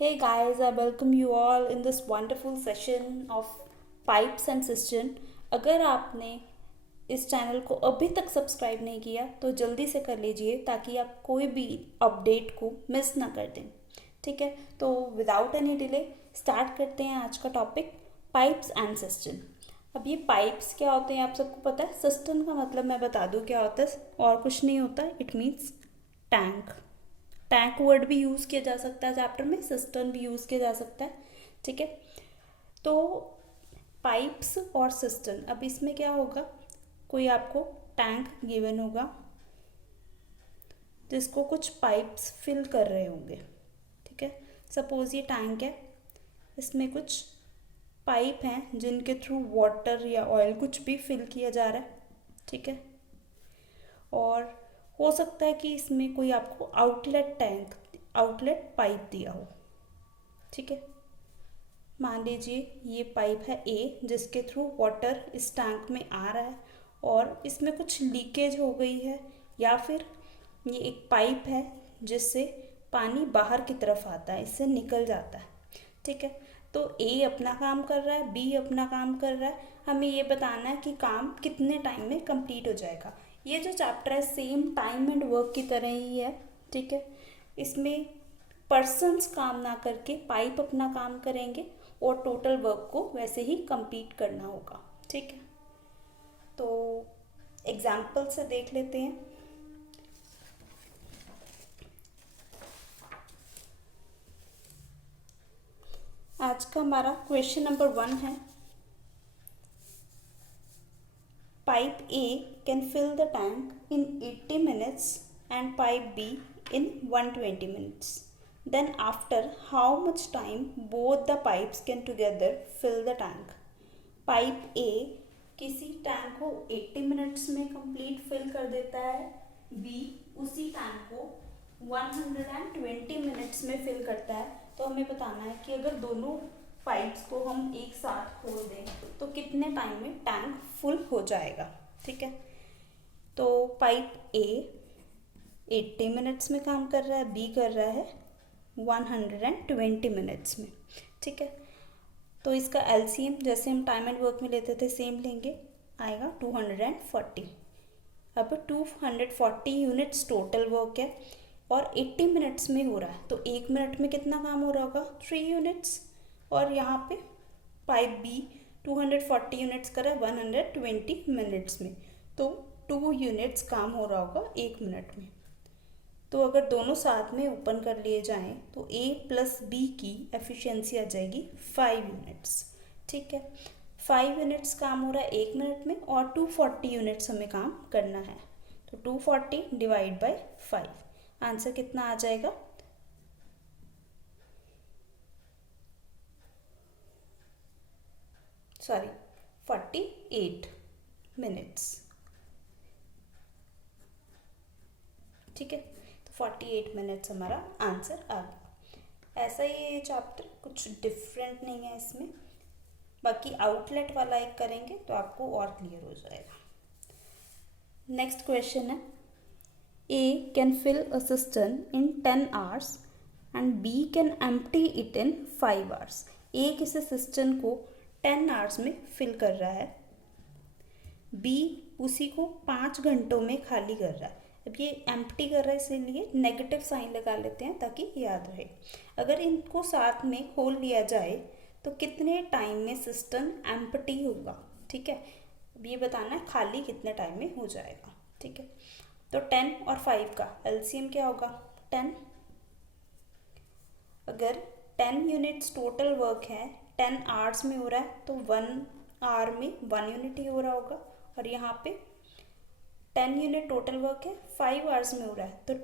Hey guys, I welcome you all in this wonderful session of Pipes and Cistern. अगर आपने इस channel को अभी तक सब्सक्राइब नहीं किया तो जल्दी से कर लीजिए ताकि आप कोई भी अपडेट को मिस ना कर दें। ठीक है, तो विदाउट एनी डिले स्टार्ट करते हैं आज का टॉपिक पाइप्स एंड सिस्टम। अब ये पाइप्स क्या होते हैं आप सबको पता है। सिस्टम का मतलब मैं बता दूं क्या होता है, और कुछ नहीं होता, it means tank. Tank word भी यूज़ किया जा सकता है चैप्टर में, सिस्टम भी यूज़ किया जा सकता है। ठीक है, तो पाइप्स और सिस्टम, अब इसमें क्या होगा, कोई आपको टैंक गिवन होगा जिसको कुछ पाइप्स फिल कर रहे होंगे। ठीक है, सपोज ये टैंक है, इसमें कुछ पाइप हैं जिनके थ्रू वाटर या ऑयल कुछ भी फिल किया जा रहा है। ठीक है, और हो सकता है कि इसमें कोई आपको आउटलेट पाइप दिया हो। ठीक है, मान लीजिए ये पाइप है ए जिसके थ्रू वाटर इस टैंक में आ रहा है और इसमें कुछ लीकेज हो गई है, या फिर ये एक पाइप है जिससे पानी बाहर की तरफ आता है, इससे निकल जाता है। ठीक है, तो ए अपना काम कर रहा है, बी अपना काम कर रहा है, हमें ये बताना है कि काम कितने टाइम में कंप्लीट हो जाएगा। ये जो चैप्टर है सेम टाइम एंड वर्क की तरह ही है। ठीक है, इसमें पर्सन्स काम ना करके पाइप अपना काम करेंगे और टोटल वर्क को वैसे ही कंप्लीट करना होगा। ठीक है, तो एग्जाम्पल से देख लेते हैं। आज का हमारा क्वेश्चन नंबर 1 है, pipe A can fill the tank in 80 minutes and pipe B in 120 minutes. Then after how much time both the pipes can together fill the tank. Pipe A किसी tank को 80 minutes में complete fill कर देता है, B उसी tank को 120 minutes में fill करता है। तो हमें बताना है कि अगर दोनों पाइप्स को हम एक साथ खोल दें तो कितने टाइम में टैंक फुल हो जाएगा। ठीक है, तो पाइप ए 80 मिनट्स में काम कर रहा है, बी कर रहा है 120 मिनट्स में। ठीक है, तो इसका एलसीएम जैसे हम टाइम एंड वर्क में लेते थे सेम लेंगे, आएगा 240। अब 240 यूनिट्स टोटल वर्क है और 80 मिनट्स में हो रहा है, तो 1 मिनट में कितना काम हो रहा होगा, 3 यूनिट्स। और यहाँ पे पाइप बी 240 यूनिट्स कर रहा है 120 मिनट्स में, तो 2 यूनिट्स काम हो रहा होगा 1 मिनट में। तो अगर दोनों साथ में ओपन कर लिए जाएं तो ए प्लस बी की एफिशिएंसी आ जाएगी 5 यूनिट्स। ठीक है, 5 यूनिट्स काम हो रहा है 1 मिनट में और 240 यूनिट्स हमें काम करना है, तो 240 डिवाइड बाय 5, आंसर कितना आ जाएगा, सॉरी 48 मिनट्स। ठीक है, तो 48 मिनट्स हमारा आंसर आ गया। ऐसा ही ये चैप्टर कुछ डिफरेंट नहीं है इसमें, बाकी आउटलेट वाला एक करेंगे तो आपको और क्लियर हो जाएगा। नेक्स्ट क्वेश्चन है, A can fill a system in 10 hours and B can empty it in 5 hours. A किसी सिस्टम को 10 आवर्स में फिल कर रहा है, बी उसी को 5 घंटों में खाली कर रहा है। अब ये एम्प्टी कर रहा है इसीलिए नेगेटिव साइन लगा लेते हैं ताकि याद रहे। अगर इनको साथ में खोल लिया जाए तो कितने टाइम में सिस्टम एम्प्टी होगा। ठीक है, अब ये बताना है खाली कितने टाइम में हो जाएगा। ठीक है, तो 10 और 5 का एलसीएम क्या होगा, 10। अगर 10 यूनिट्स टोटल वर्क है 10 आवर्स में हो रहा है तो 1 आवर में 1 यूनिट ही हो रहा होगा, और यहाँ पे 10 यूनिट टोटल वर्क है 5 आवर्स में हो रहा है तो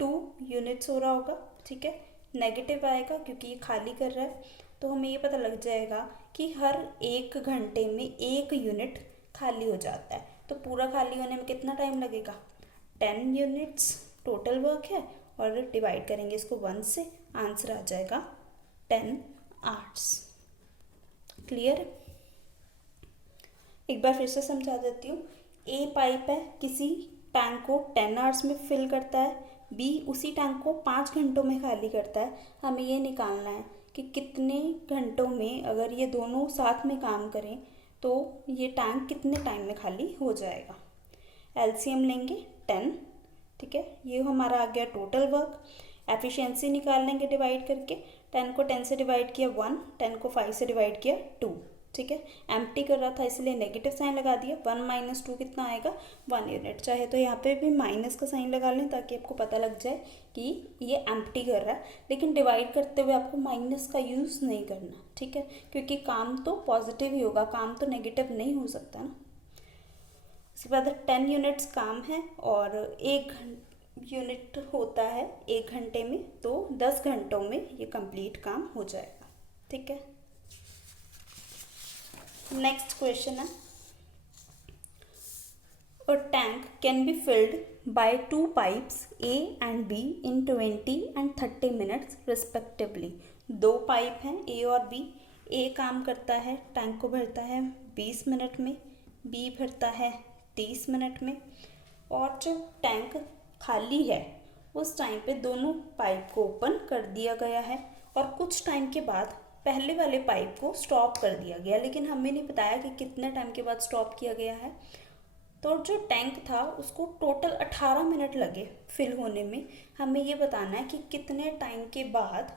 2 यूनिट्स हो रहा होगा। ठीक है, नेगेटिव आएगा क्योंकि ये खाली कर रहा है, तो हमें ये पता लग जाएगा कि हर 1 घंटे में 1 यूनिट खाली हो जाता है, तो पूरा खाली होने में कितना टाइम लगेगा, 10 यूनिट्स टोटल वर्क है और डिवाइड करेंगे इसको 1 से, आंसर आ जाएगा 10 आवर्स। क्लियर है, एक बार फिर से समझा देती हूँ। ए पाइप है, किसी टैंक को 10 आवर्स में फिल करता है, बी उसी टैंक को 5 घंटों में खाली करता है। हमें ये निकालना है कि कितने घंटों में, अगर ये दोनों साथ में काम करें तो ये टैंक कितने टाइम में खाली हो जाएगा। एलसीएम लेंगे 10, ठीक है, ये हमारा आ गया टोटल वर्क। एफिशिएंसी निकाल लेंगे डिवाइड करके, 10 को 10 से डिवाइड किया 1, 10 को 5 से डिवाइड किया 2, ठीक है। एम्प्टी कर रहा था इसलिए नेगेटिव साइन लगा दिया। 1 माइनस 2 कितना आएगा, 1 यूनिट। चाहे तो यहाँ पे भी माइनस का साइन लगा लें ताकि आपको पता लग जाए कि ये एम्प्टी कर रहा है, लेकिन डिवाइड करते हुए आपको माइनस का यूज़ नहीं करना, ठीक है, क्योंकि काम तो पॉजिटिव ही होगा, काम तो नेगेटिव नहीं हो सकता ना। उसके बाद 10 यूनिट्स काम है और 1 यूनिट होता है 1 घंटे में, तो 10 घंटों में ये कंप्लीट काम हो जाएगा, ठीक है। नेक्स्ट क्वेश्चन है, a tank can be filled by 2 pipes A and B in 20 and 30 minutes respectively। 2 pipe हैं A और B। A काम करता है, टैंक को भरता है 20 मिनट में, B भरता है 30 मिनट में, और जब टैंक खाली है उस टाइम पे दोनों पाइप को ओपन कर दिया गया है और कुछ टाइम के बाद पहले वाले पाइप को स्टॉप कर दिया गया, लेकिन हमें नहीं बताया कि कितने टाइम के बाद स्टॉप किया गया है। तो जो टैंक था उसको टोटल 18 मिनट लगे फिल होने में। हमें ये बताना है कि कितने टाइम के बाद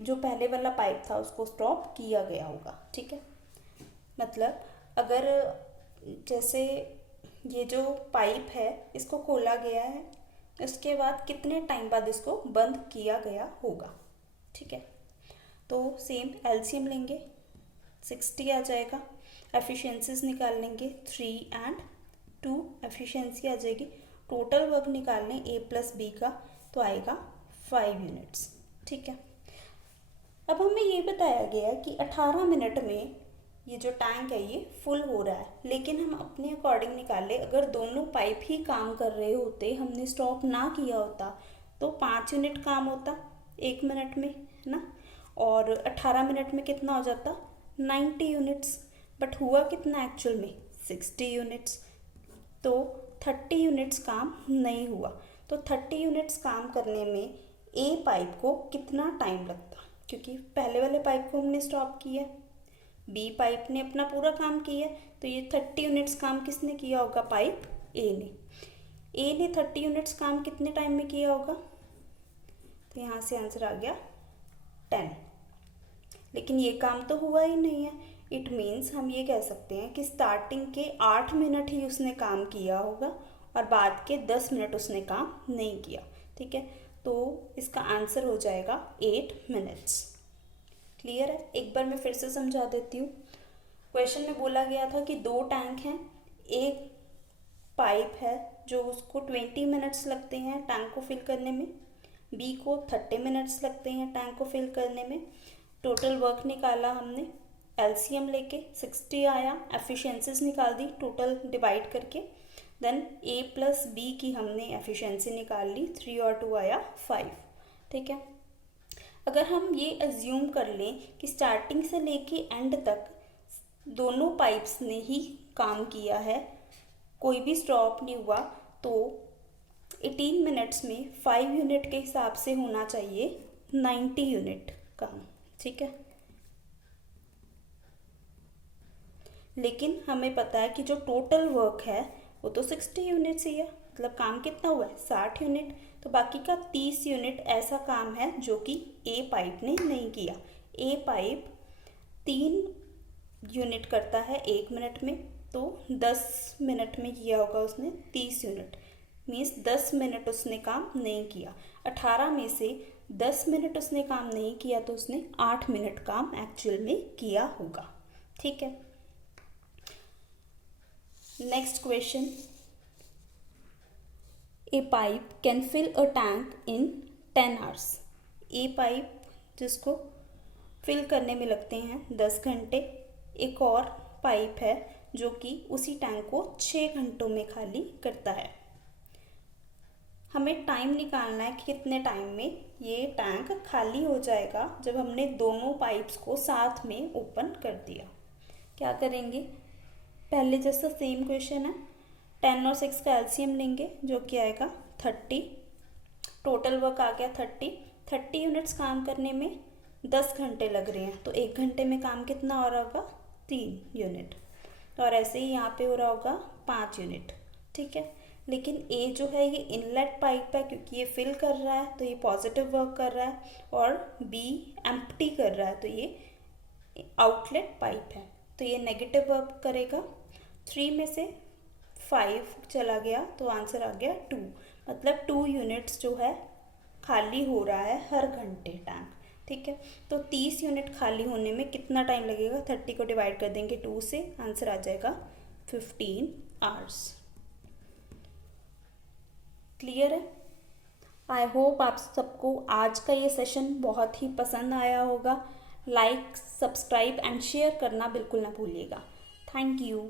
जो पहले वाला पाइप था उसको स्टॉप किया गया होगा, ठीक है। मतलब अगर जैसे ये जो पाइप है इसको खोला गया है, उसके बाद कितने टाइम बाद इसको बंद किया गया होगा, ठीक है। तो सेम एलसीएम लेंगे, 60 आ जाएगा। एफिशिएंसीज निकाल लेंगे 3 and 2, एफिशिएंसी आ जाएगी। टोटल वर्क निकाल लें A प्लस B का, तो आएगा 5 यूनिट्स, ठीक है। अब हमें ये बताया गया है कि 18 मिनट में ये जो टैंक है ये फुल हो रहा है, लेकिन हम अपने अकॉर्डिंग निकाले, अगर दोनों पाइप ही काम कर रहे होते, हमने स्टॉप ना किया होता तो 5 यूनिट काम होता 1 मिनट में, है ना, और 18 मिनट में कितना हो जाता 90 यूनिट्स। बट हुआ कितना एक्चुअल में 60 यूनिट्स, तो 30 यूनिट्स काम नहीं हुआ। तो 30 यूनिट्स काम करने में ए पाइप को कितना टाइम लगता, क्योंकि पहले वाले पाइप को हमने स्टॉप किया, बी पाइप ने अपना पूरा काम किया, तो ये 30 यूनिट्स काम किसने किया होगा, पाइप ए ने। ए ने 30 यूनिट्स काम कितने टाइम में किया होगा, तो यहाँ से आंसर आ गया 10। लेकिन ये काम तो हुआ ही नहीं है। इट मीन्स हम ये कह सकते हैं कि स्टार्टिंग के 8 मिनट ही उसने काम किया होगा और बाद के 10 मिनट उसने काम नहीं किया, ठीक है। तो इसका आंसर हो जाएगा 8 मिनट्स। क्लियर है? एक बार मैं फिर से समझा देती हूँ। क्वेश्चन में बोला गया था कि 2 टैंक हैं, एक पाइप है जो उसको 20 मिनट्स लगते हैं टैंक को फिल करने में, बी को 30 मिनट्स लगते हैं टैंक को फिल करने में। टोटल वर्क निकाला हमने, एलसीएम लेके 60 आया, एफिशिएंसीज निकाल दी टोटल डिवाइड करके, देन ए प्लस बी की हमने एफिशिएंसी निकाल ली, 3 और 2 आया 5, ठीक है। अगर हम ये अज्यूम कर लें कि स्टार्टिंग से लेके एंड तक दोनों पाइप्स ने ही काम किया है, कोई भी स्टॉप नहीं हुआ, तो 18 मिनट्स में 5 यूनिट के हिसाब से होना चाहिए 90 यूनिट काम, ठीक है। लेकिन हमें पता है कि जो टोटल वर्क है वो तो 60 यूनिट्स ही है, मतलब काम कितना हुआ है 60 यूनिट। तो बाकी का 30 यूनिट ऐसा काम है जो कि ए पाइप ने नहीं किया। ए पाइप 3 यूनिट करता है 1 मिनट में, तो 10 मिनट में किया होगा उसने 30 यूनिट, मीन्स 10 मिनट उसने काम नहीं किया। 18 में से 10 मिनट उसने काम नहीं किया तो उसने 8 मिनट काम एक्चुअल में किया होगा, ठीक है। Next question, A pipe can fill a tank in 10 hours. A pipe जिसको फिल करने में लगते हैं 10 घंटे, एक और पाइप है जो कि उसी टैंक को 6 घंटों में खाली करता है। हमें टाइम निकालना है कि कितने टाइम में ये टैंक खाली हो जाएगा जब हमने दोनों पाइप्स को साथ में ओपन कर दिया। क्या करेंगे, पहले जैसा सेम क्वेश्चन है, 10 और 6 का एलसीएम लेंगे जो कि आएगा 30, टोटल वर्क आ गया 30 यूनिट्स काम करने में 10 घंटे लग रहे हैं, तो 1 घंटे में काम कितना हो रहा होगा 3 यूनिट। और ऐसे ही यहाँ पे हो रहा होगा 5 यूनिट, ठीक है। लेकिन ए जो है ये इनलेट पाइप है, क्योंकि ये फिल कर रहा है तो ये पॉजिटिव वर्क कर रहा है, और बी एम्प्टी कर रहा है तो ये आउटलेट पाइप है, तो ये नेगेटिव वर्क करेगा। 3 में से 5 चला गया तो आंसर आ गया 2, मतलब 2 यूनिट्स जो है खाली हो रहा है हर घंटे टैंक, ठीक है। तो 30 यूनिट खाली होने में कितना टाइम लगेगा, 30 को डिवाइड कर देंगे 2 से, आंसर आ जाएगा 15 आवर्स। क्लियर है? आई होप आप सबको आज का ये सेशन बहुत ही पसंद आया होगा। लाइक, सब्सक्राइब एंड शेयर करना बिल्कुल ना भूलिएगा। Thank you.